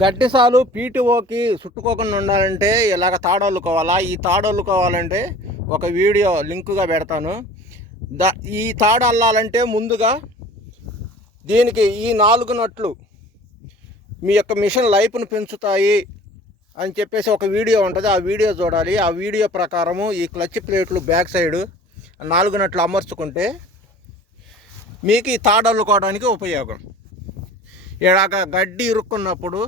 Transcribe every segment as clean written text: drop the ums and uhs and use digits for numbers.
గడ్డి సాలు పీటీఓకి చుట్టుకోకుండా ఉండాలంటే ఇలాగ తాడల్లుకోవాలా. ఈ తాడల్లుకోవాలంటే ఒక వీడియో లింకుగా పెడతాను. ఈ తాడు అల్లాలంటే ముందుగా దీనికి ఈ 4 నట్లు మీ యొక్క మిషన్ లైఫ్ను పెంచుతాయి అని చెప్పేసి ఒక వీడియో ఉంటుంది. ఆ వీడియో చూడాలి. ఆ వీడియో ప్రకారము ఈ క్లచ్ ప్లేట్లు బ్యాక్ సైడు 4 నట్లు అమర్చుకుంటే మీకు ఈ తాడల్లుకోవడానికి ఉపయోగం. ఇలాగ గడ్డి ఇరుక్కున్నప్పుడు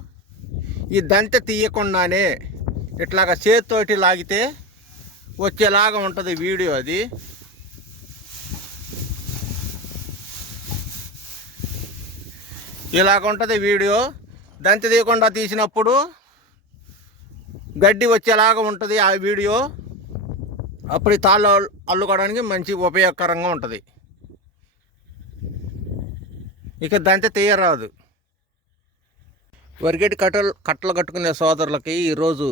ఈ దంతె తీయకుండానే ఇట్లాగ చేతితోటి లాగితే వచ్చేలాగా ఉంటుంది వీడియో. అది ఇలాగ ఉంటుంది వీడియో. దంతె తీయకుండా తీసినప్పుడు గడ్డి వచ్చేలాగా ఉంటుంది ఆ వీడియో. అప్పుడు ఈ తాళ్ళు అల్లుకోవడానికి మంచి ఉపయోగకరంగా ఉంటుంది. ఇక దంతె తీయరాదు. వరిగడ్డి కట్టలు కట్టుకునే సోదరులకి ఈరోజు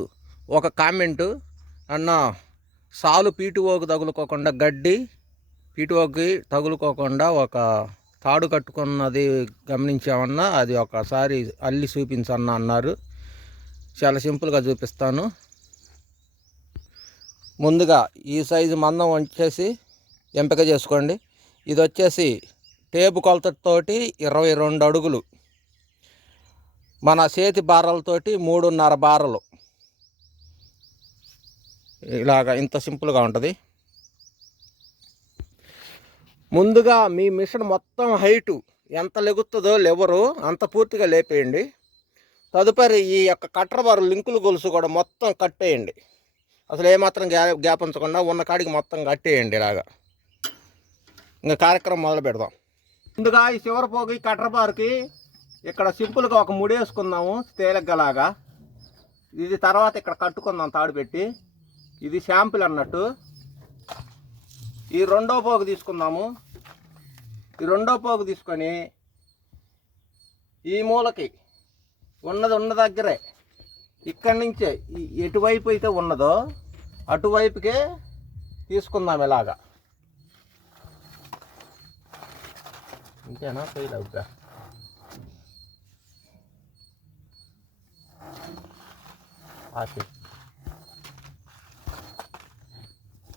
ఒక కామెంటు. అన్న, సాలు పీటీఓకి తగులుకోకుండా, గడ్డి పీటీఓకి తగులుకోకుండా ఒక తాడు కట్టుకున్నది గమనించామన్నా, అది ఒకసారి అల్లి చూపించన్నా అన్నారు. చాలా సింపుల్గా చూపిస్తాను. ముందుగా ఈ సైజు మందం వచ్చేసి ఎంపిక చేసుకోండి. ఇది వచ్చేసి టేపు కొలతతోటి 22 అడుగులు, మన చేతి బారలతోటి 3.5 బారలు. ఇలాగా ఇంత సింపుల్గా ఉంటుంది. ముందుగా మీ మిషన్ మొత్తం హైటు ఎంత లెగుతుందో లెవరు అంత పూర్తిగా లేపేయండి. తదుపరి ఈ యొక్క కట్టర్ బారు లింకులు గొలుసు కూడా మొత్తం కట్టేయండి. అసలు ఏమాత్రం గ్యాప్ ఉంచకుండా ఉన్న కాడికి మొత్తం కట్టేయండి. ఇలాగా ఇంకా కార్యక్రమం మొదలు పెడదాం. ముందుగా ఈ చివరి పోగి కట్టర్ బారుకి ఇక్కడ సింపుల్గా ఒక ముడేసుకుందాము తేలిగ్గలాగా. ఇది తర్వాత ఇక్కడ కట్టుకుందాం తాడు పెట్టి. ఇది శాంపిల్ అన్నట్టు. ఈ రెండో పోగు తీసుకుందాము. ఈ రెండో పోగు తీసుకొని ఈ మూలకి ఉన్న దగ్గరే ఇక్కడి నుంచే ఎటువైపు అయితే ఉన్నదో అటువైపుకే తీసుకుందాం. ఇలాగా ఇంకేనా పోయిలాగా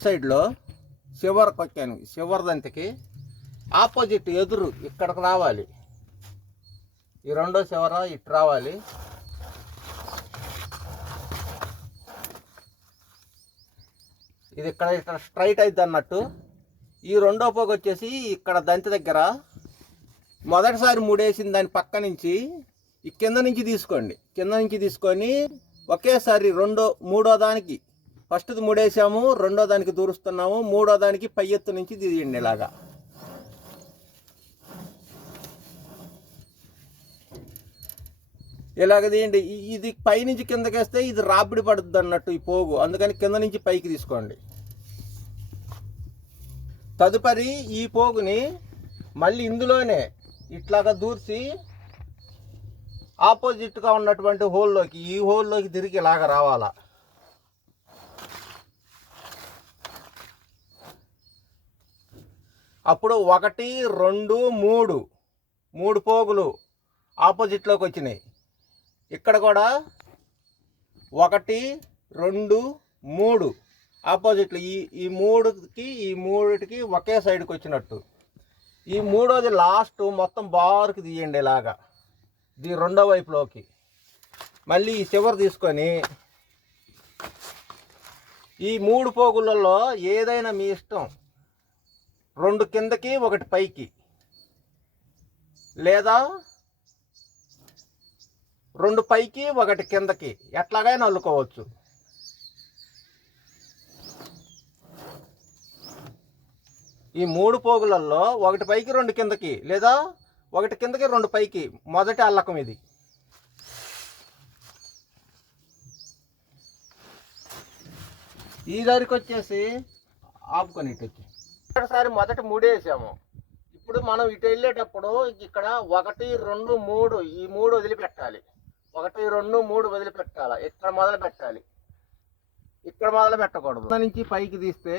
సైడ్లో చివరికి వచ్చాను. చివరి దంతకి ఆపోజిట్ ఎదురు ఇక్కడికి రావాలి. ఈ రెండో చివర ఇటు రావాలి. ఇది ఇక్కడ స్ట్రైట్ అయితే అన్నట్టు. ఈ రెండో పోగు వచ్చేసి ఇక్కడ దంతి దగ్గర మొదటిసారి ముడేసిన దాని పక్క నుంచి ఈ కింద నుంచి తీసుకోండి. కింద నుంచి తీసుకొని ఒకేసారి మూడో దానికి ఫస్ట్ది ముడేసాము, రెండో దానికి దూరుస్తున్నాము, మూడో దానికి పై ఎత్తు నుంచి తీయండి. ఇలాగా తీయండి. ఇది పైనుంచి కిందకేస్తే ఇది రాపిడి పడుతుంది అన్నట్టు ఈ పోగు. అందుకని కింద నుంచి పైకి తీసుకోండి. తదుపరి ఈ పోగుని మళ్ళీ ఇందులోనే ఇట్లాగా దూర్చి ఆపోజిట్గా ఉన్నటువంటి హోల్లోకి, ఈ హోల్లోకి తిరిగి ఇలాగ రావాలా. అప్పుడు 1, 2, 3 పోగులు ఆపోజిట్లోకి వచ్చినాయి. ఇక్కడ కూడా 1, 2, 3 ఆపోజిట్లు. ఈ మూడిటికి ఒకే సైడ్కి వచ్చినట్టు. ఈ మూడోది లాస్ట్ మొత్తం బారుకి తీయండి. ఇలాగా రెండో వైపులోకి మళ్ళీ ఈ చివరి తీసుకొని ఈ 3 పోగులలో ఏదైనా మీ ఇష్టం, 2 కిందకి 1 పైకి, లేదా 2 పైకి 1 కిందకి, ఎట్లాగైనా అల్లుకోవచ్చు. ఈ 3 పోగులలో 1 పైకి 2 కిందకి, లేదా 1 కిందకి 2 పైకి మొదటి అల్లకం ఇది. ఈ దారికి వచ్చేసి ఆపుకొని ఇటు వచ్చి ఒకసారి మొదటి ముడేసాము. ఇప్పుడు మనం ఇటు వెళ్ళేటప్పుడు ఇక్కడ 1, 2, 3 ఈ 3 వదిలిపెట్టాలి. 1, 2, 3 వదిలిపెట్టాలి. ఇక్కడ మొదలు పెట్టాలి. ఇక్కడ మొదలు పెట్టకూడదు. ఇక్కడ నుంచి పైకి తీస్తే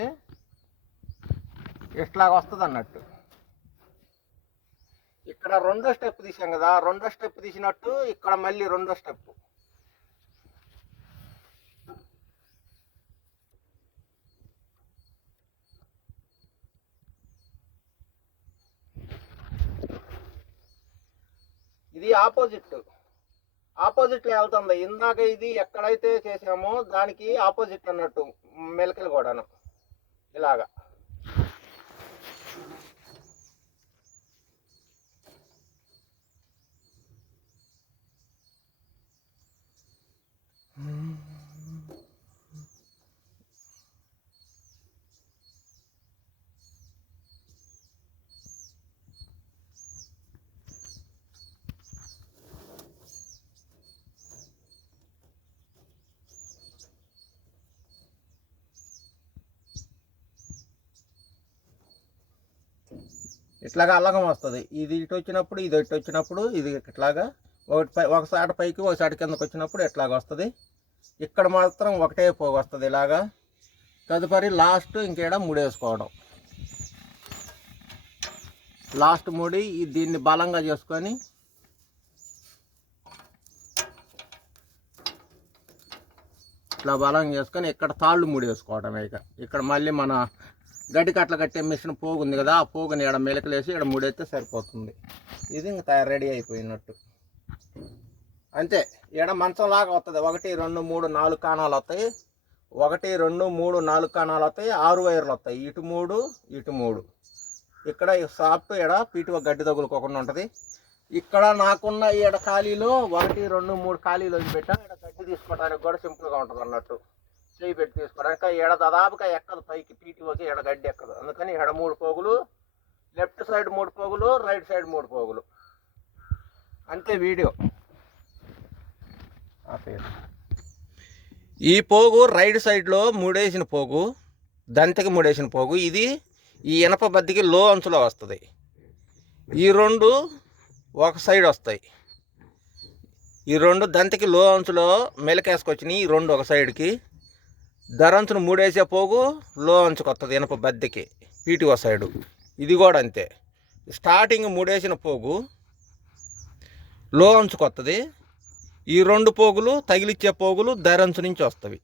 ఇట్లాగ వస్తుంది అన్నట్టు. ఇక్కడ రెండో స్టెప్ తీసాం కదా, రెండో స్టెప్ తీసినట్టు ఇక్కడ మళ్ళీ రెండో స్టెప్. ఇది ఆపోజిట్లో వెళ్తుంది. ఇందాక ఇది ఎక్కడైతే చేసామో దానికి ఆపోజిట్ అన్నట్టు మెలకలు కూడాను ఇలాగా. ఇట్లాగా అల్లగం వస్తుంది. ఇది ఇటు వచ్చినప్పుడు ఇది ఇటు వచ్చినప్పుడు ఇది ఇట్లాగా ఒకసారి పైకి ఒకసారి కిందకు వచ్చినప్పుడు ఇట్లాగ వస్తుంది. ఇక్కడ మాత్రం ఒకటే పోగు వస్తుంది ఇలాగా. తదుపరి లాస్ట్ ఇంకేడ ముడేసుకోవడం. లాస్ట్ ముడి దీన్ని బలంగా చేసుకొని ఇట్లా బలంగా చేసుకొని ఇక్కడ తాళ్ళు ముడేసుకోవడం. ఇక్కడ మళ్ళీ మన గడ్డి కట్టలు కట్టే మిషన్ పోగు ఉంది కదా, ఆ పోగుని ఇక్కడ మెలకలేసి ఇక్కడ ముడైతే సరిపోతుంది. ఇది ఇంకా రెడీ అయిపోయినట్టు. అంతే. ఇక్కడ మంచంలాగా వస్తుంది. 1 2 3 4 కాణాలు వస్తాయి. 1 2 3 4 కాణాలు వస్తాయి. 6 వైర్లు వస్తాయి. ఇటు 3 ఇటు 3. ఇక్కడ సాఫ్ట్ ఇక్కడ పీటుగా గడ్డి తగులుకోకుండా ఉంటుంది. ఇక్కడ నాకున్న ఈడ ఖాళీలో 1 2 3 ఖాళీలు వదిలిపెట్టా. ఇక్కడ గడ్డి తీసుకోవడానికి కూడా సింపుల్గా ఉంటుంది అన్నట్టు. చేయి పెట్టి తీసుకోవడానికి ఎడ దాదాపుగా ఎక్కదు పైకి, పీటీఓకి ఎడ గడ్డి ఎక్కదు. అందుకని ఎడ 3 పోగులు, లెఫ్ట్ సైడ్ 3 పోగులు, రైట్ సైడ్ 3 పోగులు. అంతే వీడియో. ఈ పోగు రైట్ సైడ్లో ముడేసిన పోగు, దంతకి ముడేసిన పోగు. ఇది ఈ ఇనప బద్దికి లో అంచులో వస్తుంది. ఈ 2 ఒక సైడ్ వస్తాయి. ఈ 2 దంతకి లో అంచులో మెలకేసుకొచ్చినాయి. ఈ 2 ఒక సైడ్కి. ధరంచును ముడేసే పోగు లో అంచుకు వస్తుంది ఇనప బద్దెకి పీటీఓ సైడు. ఇది కూడా అంతే. స్టార్టింగ్ ముడేసిన పోగు లో అంచుకు వస్తుంది. ఈ 2 పోగులు తగిలిచ్చే పోగులు ధరంచు నుంచి వస్తవి.